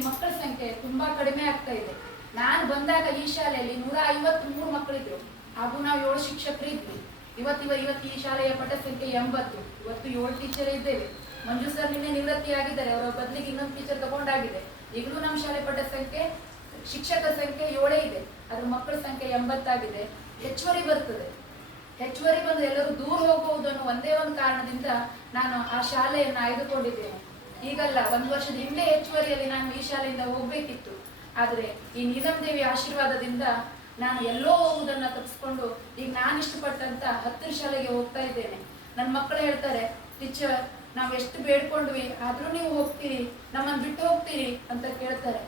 ಮಕ್ಕಳ ಸಂಖ್ಯೆ ತುಂಬಾ ಕಡಿಮೆ ಆಗ್ತಾ ಇದೆ. ನಾನು ಬಂದಾಗ ಈ ಶಾಲೆಯಲ್ಲಿ ನೂರ ಐವತ್ತ್ ಮೂರು ಮಕ್ಕಳಿದ್ರು. ಹಾಗೂ ನಾವು ಏಳು ಶಿಕ್ಷಕರು ಇದ್ವಿ. ಇವತ್ತು ಇವ ಇವತ್ತು ಈ ಶಾಲೆಯ ಪಠ ಸಂಖ್ಯೆ ಎಂಬತ್ತು. ಇವತ್ತು ಏಳು ಟೀಚರ್ ಇದ್ದೇವೆ. ಮಂಜು ಸರ್ ನಿನ್ನೆ ನಿವೃತ್ತಿ ಆಗಿದ್ದಾರೆ ಅವರ ಬದಲಿಗೆ ಇನ್ನೊಂದು ಟೀಚರ್ ತಗೊಂಡಾಗಿದೆ. ಈಗಲೂ ನಮ್ಮ ಶಾಲೆ ಪಠ ಸಂಖ್ಯೆ ಶಿಕ್ಷಕರ ಸಂಖ್ಯೆ ಏಳೇ ಇದೆ. ಅದ್ರ ಮಕ್ಕಳ ಸಂಖ್ಯೆ ಎಂಬತ್ತಾಗಿದೆ. ಹೆಚ್ಚುವರಿ ಬರ್ತದೆ. ಹೆಚ್ಚುವರಿ ಬಂದು ಎಲ್ಲರೂ ದೂರ ಹೋಗಬಹುದು ಅನ್ನೋ ಒಂದೇ ಒಂದು ಕಾರಣದಿಂದ ನಾನು ಆ ಶಾಲೆಯನ್ನು ಆಯ್ದುಕೊಂಡಿದ್ದೇನೆ. ಈಗಲ್ಲ, ಒಂದು ವರ್ಷದ ಹಿಂದೆ ಹೆಚ್ಚುವರಿಯಲ್ಲಿ ನಾನು ಈ ಶಾಲೆಯಿಂದ ಹೋಗ್ಬೇಕಿತ್ತು. ಆದ್ರೆ ಈ ನೀಲಂ ದೇವಿ ಆಶೀರ್ವಾದದಿಂದ ನಾನು ಎಲ್ಲೋ ಹೋಗುವುದನ್ನ ತಪ್ಪಿಸ್ಕೊಂಡು ಈಗ ನಾನು ಇಷ್ಟಪಟ್ಟಂತ ಹತ್ತಿರ ಶಾಲೆಗೆ ಹೋಗ್ತಾ ಇದ್ದೇನೆ. ನನ್ನ ಮಕ್ಕಳು ಹೇಳ್ತಾರೆ, ಟೀಚರ್, ನಾವು ಎಷ್ಟು ಬೇಡ್ಕೊಂಡ್ವಿ, ಆದ್ರೂ ನೀವು ಹೋಗ್ತೀರಿ ನಮ್ಮನ್ನ ಬಿಟ್ಟು ಹೋಗ್ತೀರಿ ಅಂತ ಕೇಳ್ತಾರೆ.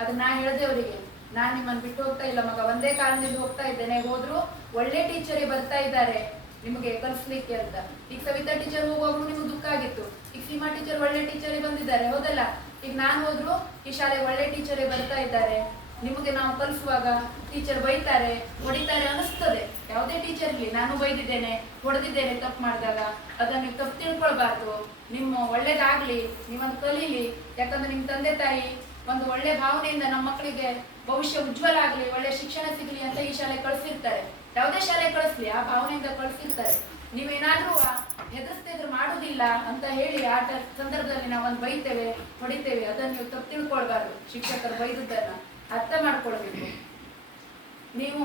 ಅದನ್ನ ನಾ ಹೇಳ್ದೆ ಅವರಿಗೆ, ನಾನ್ ನಿಮ್ಮನ್ನ ಬಿಟ್ಟು ಹೋಗ್ತಾ ಇಲ್ಲ, ಮಗ, ಒಂದೇ ಕಾರಣದಿಂದ ಹೋಗ್ತಾ ಇದ್ದೇನೆ. ಹೋದ್ರು ಒಳ್ಳೆ ಟೀಚರೇ ಬರ್ತಾ ಇದ್ದಾರೆ. ನಿಮಗೆ ಕಲಿಸ್ಲಿಕ್ಕೆ ಅಂತ. ಈಗ ಸವಿತಾ ಟೀಚರ್ ಹೋಗುವಾಗ ನಿಮ್ಗೆ ದುಃಖ ಆಗಿತ್ತು. ಈಗ ಸೀಮಾ ಟೀಚರ್ ಒಳ್ಳೆ ಟೀಚರ್ ಬಂದಿದ್ದಾರೆ, ಹೌದಲ್ಲ? ಈಗ ನಾನು ಹೋದ್ರು ಈ ಶಾಲೆ ಒಳ್ಳೆ ಟೀಚರೇ ಬರ್ತಾ ಇದ್ದಾರೆ. ನಿಮಗೆ ನಾವು ಕಲಿಸುವಾಗ ಟೀಚರ್ ಬೈತಾರೆ, ಹೊಡಿತಾರೆ ಅನಿಸ್ತದೆ ಯಾವುದೇ ಟೀಚರ್ ಇರ್ಲಿ, ನಾನು ಬೈದಿದ್ದೇನೆ, ಹೊಡೆದಿದ್ದೇನೆ ತಪ್ಪು ಮಾಡಿದಾಗ, ಅದನ್ನ ತಪ್ಪು ತಿಳ್ಕೊಳ್ಬಾರ್ದು. ನಿಮ್ಮ ಒಳ್ಳೇದಾಗ್ಲಿ ನೀವೊಂದು ಕಲೀಲಿ. ಯಾಕಂದ್ರೆ ನಿಮ್ಮ ತಂದೆ ತಾಯಿ ಒಂದು ಒಳ್ಳೆ ಭಾವನೆಯಿಂದ ನಮ್ಮ ಮಕ್ಕಳಿಗೆ ಭವಿಷ್ಯ ಉಜ್ವಲ ಆಗಲಿ, ಒಳ್ಳೆ ಶಿಕ್ಷಣ ಸಿಗಲಿ ಅಂತ ಈ ಶಾಲೆ ಕಳಿಸಿರ್ತಾರೆ. ಯಾವುದೇ ಶಾಲೆ ಕಳಿಸ್ಲಿ, ಆ ಭಾವನೆಯಿಂದ ಕಳಿಸಿರ್ತಾರೆ. ನೀವೇನಾದ್ರೂ ಹೆದರ್ಸ್ತಿದ್ರು ಮಾಡುವುದಿಲ್ಲ ಅಂತ ಹೇಳಿ ಆ ಸಂದರ್ಭದಲ್ಲಿ ನಾವು ಒಂದು ಬೈತೇವೆ, ಹೊಡಿತೇವೆ, ಅದನ್ನ ನೀವು ತಪ್ಪು ತಿಳ್ಕೊಳ್ಬಾರ್ದು. ಶಿಕ್ಷಕರು ಬೈದಿದ್ದನ್ನ ಅರ್ಥ ಮಾಡ್ಕೊಳ್ಬೇಕು. ನೀವು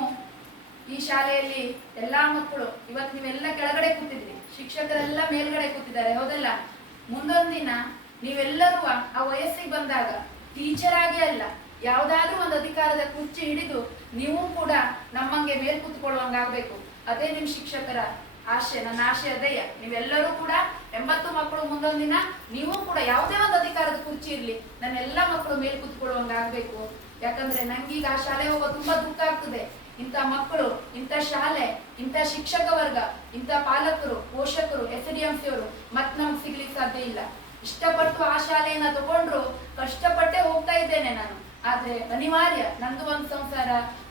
ಈ ಶಾಲೆಯಲ್ಲಿ ಎಲ್ಲಾ ಮಕ್ಕಳು, ಇವತ್ತು ನೀವೆಲ್ಲ ಕೆಳಗಡೆ ಕೂತಿದ್ರಿ, ಶಿಕ್ಷಕರೆಲ್ಲ ಮೇಲ್ಗಡೆ ಕೂತಿದ್ದಾರೆ, ಹೌದಲ್ಲ? ಮುಂದೊಂದು ದಿನ ನೀವೆಲ್ಲರೂ ಆ ವಯಸ್ಸಿಗೆ ಬಂದಾಗ ಟೀಚರ್ ಆಗಿ ಅಲ್ಲ ಯಾವ್ದಾದ್ರೂ ಒಂದು ಅಧಿಕಾರದ ಕುರ್ಚಿ ಹಿಡಿದು ನೀವು ಕೂಡ ನಮ್ಮಂಗೆ ಮೇಲ್ ಕುತ್ಕೊಳ್ಳುವಂಗಾಗಬೇಕು. ಅದೇ ನಿಮ್ ಶಿಕ್ಷಕರ ಆಶೆ, ನನ್ನ ಆಶೆ ಅದೇಯ ನೀವೆಲ್ಲರೂ ಕೂಡ ಎಂಬತ್ತು ಮಕ್ಕಳು ಮುಂದೊಂದು ದಿನ ನೀವು ಕೂಡ ಯಾವುದೇ ಒಂದು ಅಧಿಕಾರದ ಕುರ್ಚಿ ಇರಲಿ ನನ್ನ ಎಲ್ಲ ಮಕ್ಕಳು ಮೇಲ್ ಕುತ್ಕೊಳ್ಳುವಂಗಾಗಬೇಕು. ಯಾಕಂದ್ರೆ ನಂಗೀಗ ಆ ಶಾಲೆ ಹೋಗೋ ತುಂಬಾ ದುಃಖ ಆಗ್ತದೆ. ಇಂಥ ಮಕ್ಕಳು, ಇಂಥ ಶಾಲೆ, ಇಂಥ ಶಿಕ್ಷಕ ವರ್ಗ, ಇಂಥ ಪಾಲಕರು, ಪೋಷಕರು ಎಸ್ ಡಿ ಎಂ ಸಿ ಅವರು ಮತ್ ನಮ್ಗೆ ಸಿಗ್ಲಿಕ್ಕೆ ಸಾಧ್ಯ ಇಲ್ಲ. ಇಷ್ಟಪಟ್ಟು ಆ ಶಾಲೆಯನ್ನ ತಗೊಂಡ್ರು ಕಷ್ಟಪಟ್ಟೆ ಹೋಗ್ತಾ ಇದ್ದೇನೆ ನಾನು. ಆದ್ರೆ ಅನಿವಾರ್ಯ, ನಂದು ಒಂದು ಸಂಸಾರ.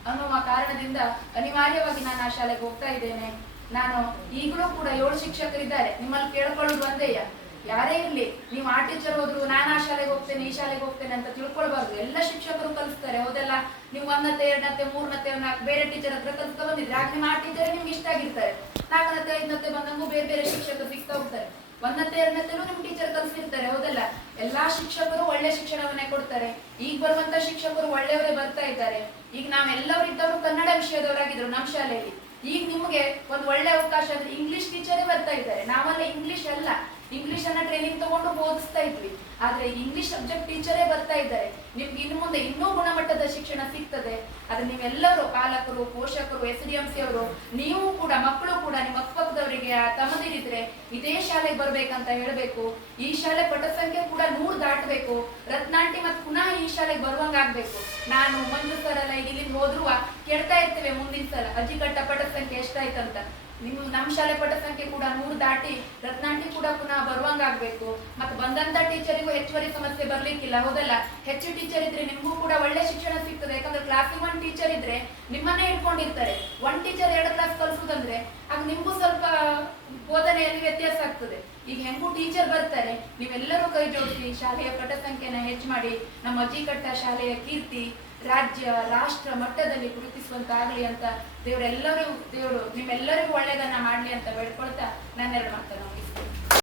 ಅನ್ನುವ ಕಾರಣದಿಂದ ಅನಿವಾರ್ಯವಾಗಿ ನಾನು ಆ ಶಾಲೆಗೆ ಹೋಗ್ತಾ ಇದ್ದೇನೆ. ನಾನು ಈಗಲೂ ಕೂಡ ಏಳು ಶಿಕ್ಷಕರಿದ್ದಾರೆ. ನಿಮ್ಮಲ್ಲಿ ಕೇಳ್ಕೊಳ್ಳೋದು ಒಂದೇಯ ಯಾರೇ ಇರ್ಲಿ, ನೀವು ಆ ಟೀಚರ್ ಹೋದ್ರು, ನಾನು ಆ ಶಾಲೆಗೆ ಹೋಗ್ತೇನೆ, ಈ ಶಾಲೆಗೆ ಹೋಗ್ತೇನೆ ಅಂತ ತಿಳ್ಕೊಳ್ಬಾರ್ದು. ಎಲ್ಲ ಶಿಕ್ಷಕರು ಕಲಿಸ್ತಾರೆ. ಹೌದಲ್ಲ? ನೀವು ಒಂದತ್ತೆ ಎರಡನತ್ತೆ ಮೂರನತ್ತೆ ನಾಲ್ಕು ಬೇರೆ ಟೀಚರ್ ಹತ್ರ ಕಲಿಸ್ತಾ ಬಂದಿದ್ರೆ, ಆಗ ನಿಮ್ಮ ಆ ಟೀಚರ್ ನಿಮ್ಗೆ ಇಷ್ಟ ಆಗಿರ್ತಾರೆ. ನಾಲ್ಕನತ್ತೆ, ಐದನತ್ತೆ ಬಂದಂಗೂ ಬೇರೆ ಬೇರೆ ಶಿಕ್ಷಕರು ಸಿಗ್ತಾ ಹೋಗ್ತಾರೆ. ಒಂದತ್ತೆ, ಎರಡನತ್ತೆನೂ ನಿಮ್ಮ ಟೀಚರ್ ಹೌದಲ್ಲ ಎಲ್ಲಾ ಶಿಕ್ಷಕರು ಒಳ್ಳೆ ಶಿಕ್ಷಣವನ್ನೇ ಕೊಡ್ತಾರೆ. ಈಗ ಬರುವಂತ ಶಿಕ್ಷಕರು ಒಳ್ಳೆಯವರೇ ಬರ್ತಾ ಇದ್ದಾರೆ. ಈಗ ನಾವೆಲ್ಲರೂ ಇದ್ದವರು ಕನ್ನಡ ವಿಷಯದವರಾಗಿದ್ರು ನಮ್ಮ ಶಾಲೆಯಲ್ಲಿ. ಈಗ ನಿಮಗೆ ಒಂದು ಒಳ್ಳೆ ಅವಕಾಶ ಅಂದ್ರೆ ಇಂಗ್ಲಿಷ್ ಟೀಚರೇ ಬರ್ತಾ ಇದ್ದಾರೆ. ನಾವೆಲ್ಲ ಇಂಗ್ಲಿಷ್ ಅಲ್ಲ. ಇಂಗ್ಲಿಷ್ ಅನ್ನ ಟ್ರೈನಿಂಗ್ ತಗೊಂಡು ಬೋಧಿಸ್ತಾ ಇದ್ವಿ. ಆದ್ರೆ ಇಂಗ್ಲಿಷ್ ಸಬ್ಜೆಕ್ಟ್ ಟೀಚರೇ ಬರ್ತಾ ಇದ್ದಾರೆ. ನಿಮ್ಗೆ ಇನ್ನು ಮುಂದೆ ಇನ್ನೂ ಗುಣಮಟ್ಟದ ಶಿಕ್ಷಣ ಸಿಗ್ತದೆ. ಆದ್ರೆ ನೀವೆಲ್ಲರೂ ಪಾಲಕರು, ಪೋಷಕರು ಎಸ್ ಡಿ ಎಂ ಸಿ ಅವರು, ನೀವು ಕೂಡ, ಮಕ್ಕಳು ಕೂಡ ನಿಮ್ಮ ಅಕ್ಕಪಕ್ಕದವರಿಗೆ ತಮ್ಮದಿರಿದ್ರೆ ಇದೇ ಶಾಲೆಗೆ ಬರ್ಬೇಕಂತ ಹೇಳ್ಬೇಕು. ಈ ಶಾಲೆ ಪಟ ಸಂಖ್ಯೆ ಕೂಡ ನೂರ್ ದಾಟಬೇಕು. ರತ್ನಾಂಟಿ ಮತ್ತೆ ಪುನಃ ಈ ಶಾಲೆಗೆ ಬರುವಂಗಾಗ್ಬೇಕು. ನಾನು ಮಂಜು ಸರ್ ಎಲ್ಲ ಇಲ್ಲಿಂದ ಹೋದ್ರುವ ಕೇಳ್ತಾ ಇರ್ತೇವೆ ಮುಂದಿನ ಸಲ. ಅಜ್ಜಿ ಕಟ್ಟ ಪಟ ಸಂಖ್ಯೆ ಎಷ್ಟಾಯ್ತಂತ. ನಿಮ್ ನಮ್ ಶಾಲೆ ಪಟ ಸಂಖ್ಯೆ ಕೂಡ ನೂರು ದಾಟಿ ರತ್ನಾಂಟಿ ಕೂಡ ಪುನಃ ಬರುವಂಗಾಗ್ಬೇಕು. ಮತ್ತೆ ಬಂದಂತ ಟೀಚರಿಗೂ ಹೆಚ್ಚುವರಿ ಸಮಸ್ಯೆ ಬರ್ಲಿಕ್ಕಿಲ್ಲ. ಹೌದಲ್ಲ? ಹೆಚ್ಚು ಟೀಚರ್ ಇದ್ರೆ ನಿಮ್ಗೂ ಕೂಡ ಒಳ್ಳೆ ಶಿಕ್ಷಣ ಸಿಗ್ತದೆ. ಯಾಕಂದ್ರೆ ಕ್ಲಾಸಿಗೆ ಒನ್ ಟೀಚರ್ ಇದ್ರೆ ನಿಮ್ಮನ್ನೇ ಇಟ್ಕೊಂಡಿರ್ತಾರೆ ಒನ್ ಟೀಚರ್ ಎರಡು ಕ್ಲಾಸ್ ಕಲ್ಸುದಂದ್ರೆ ಆಗ ನಿಮಗೂ ಸ್ವಲ್ಪ ಬೋಧನೆಯಲ್ಲಿ ವ್ಯತ್ಯಾಸ ಆಗ್ತದೆ. ಈಗ ಹೆಂಗೂ ಟೀಚರ್ ಬರ್ತಾರೆ, ನೀವೆಲ್ಲರೂ ಕೈ ಜೋಡಿಸಿ ಶಾಲೆಯ ಪಟ ಸಂಖ್ಯೆನ ಹೆಚ್ಚು ಮಾಡಿ, ನಮ್ಮ ಅಜ್ಜಿಕಟ್ಟ ಶಾಲೆಯ ಕೀರ್ತಿ, ರಾಜ್ಯ, ರಾಷ್ಟ್ರ ಮಟ್ಟದಲ್ಲಿ ಗುರುತಿಸುವಂತಾಗಲಿ ಅಂತ ದೇವರೆಲ್ಲರೂ, ದೇವರು ನಿಮ್ಮೆಲ್ಲರಿಗೂ ಒಳ್ಳೇದನ್ನ ಮಾಡಲಿ ಅಂತ ಬೇಡ್ಕೊಳ್ತಾ ನನ್ನೆರಡು ಮಾತನ್ನು